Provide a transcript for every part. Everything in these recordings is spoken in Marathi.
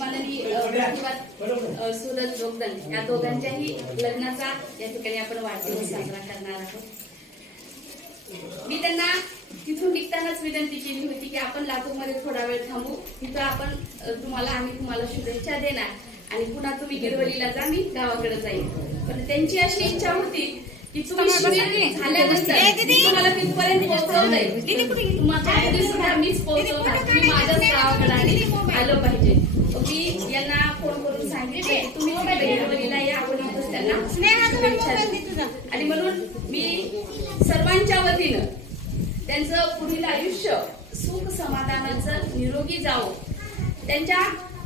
माननीय प्रतिभा सूरज जोगदन या दोघांच्याही लग्नाचा या ठिकाणी आपण वाढदिवस साजरा करणार आहोत. मी त्यांना तिथून निघतानाच विनंती केली होती की आपण लातूरमध्ये थोडा वेळ थांबू. तिथं आपण तुम्हाला आम्ही तुम्हाला शुभेच्छा देणार आणि पुन्हा तुम्ही गिरवलीला जा मी गावाकडे जाईल पण त्यांची अशी इच्छा होती की तुम्ही शिबिर झाल्यानंतर मी तुम्हाला तिथपर्यंत पोहोचवलंय. तुम्हाला सुद्धा मीच पोहोचवणार. तुम्ही माझ्याच गावाकडे आलं पाहिजे. मी यांना फोन करून सांगितले की तुम्ही या आपण त्यांना. आणि म्हणून मी सर्वांच्या वतीनं त्यांचं पुढील आयुष्य सुख समाधानाचं निरोगी जावं. त्यांच्या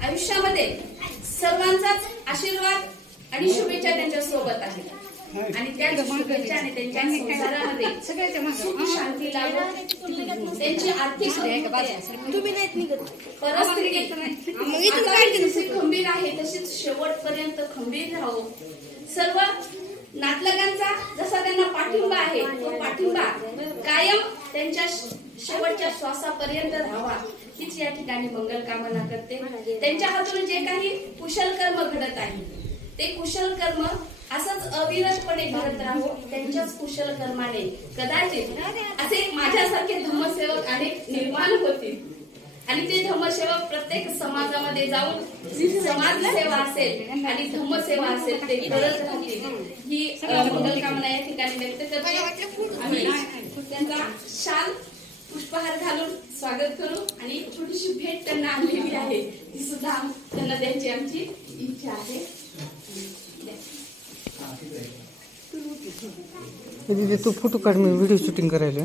आयुष्यामध्ये सर्वांचाच आशीर्वाद आणि शुभेच्छा त्यांच्यासोबत आहेत. आणि त्या शुभेच्छा आणि त्यांच्या संसारामध्ये सुख शांती लाभो त्यांची आर्थिक तुम्ही नाहीत आहे तशीच शेवटपर्यंत खंबीर राहो. सर्व नातलगांचा जसा त्यांना पाठिंबा आहे तो पाठिंबा कायम त्यांच्या शेवटच्या श्वासापर्यंत राहावा. हीच या ठिकाणी मंगल कामना करते. त्यांच्या हातून जे काही कुशल कर्म घडत आहे ते कुशल कर्म असंच अविरतपणे घडत राहो. त्यांच्याच कुशल कर्माने कदाचित असे माझ्यासारखे धम्मसेवक अनेक निर्माण होतील. आणि ते धर्मसेवक प्रत्येक समाजामध्ये जाऊन समाजसेवा असेल आणि धर्मसेवा असेल ते करत राहतील. ही मंगल कामना या ठिकाणी व्यक्त करतो. आम्ही त्यांचा शाल पुष्पहार घालून स्वागत करू आणि छोटीशी भेट त्यांना आणलेली आहे. ती सुद्धा त्यांना द्यायची आमची इच्छा आहे. तू फोटो काढ मी व्हिडिओ शूटिंग करायला.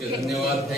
ધન્યવાદ.